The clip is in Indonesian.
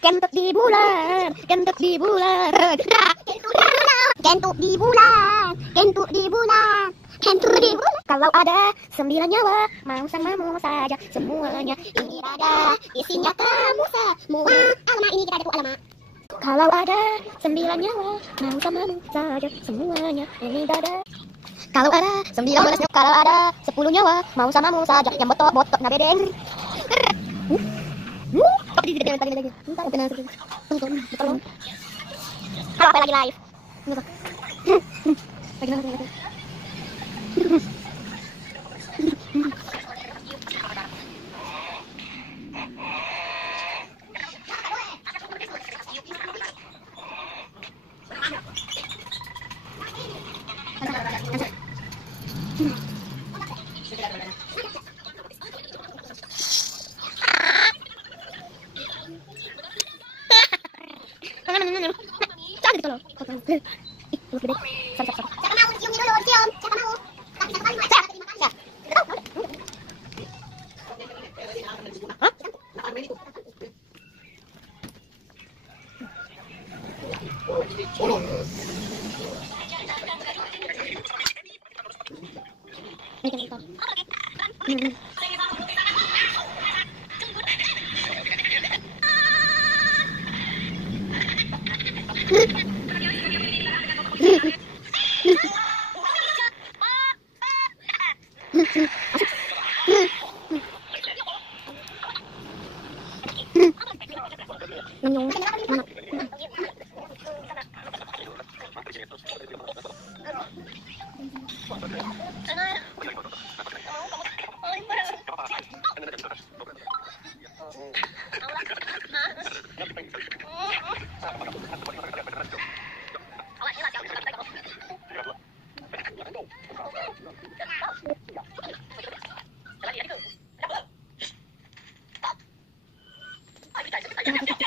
Kentut di bulan, kentut di bulan, kentut di bulan, kentut di bulan, kentut di bulan. Kalau ada 9 nyawa, mau samamu saja semuanya. Ini ada isinya kamu semua. Alamak, ini kita ada alamak. Kalau ada 9 nyawa, mau samamu saja semuanya. Ini ada. Kalau ada 19 nyawa, kalau ada 10 nyawa, mau samamu saja. Yang botok-botok na bedeng. Lagi. Tolong. Kalau apa lagi live? Lagi. Jangan gitu loh. Gede. Siapa mau cium dulu, cium. Siapa mau? Thank you.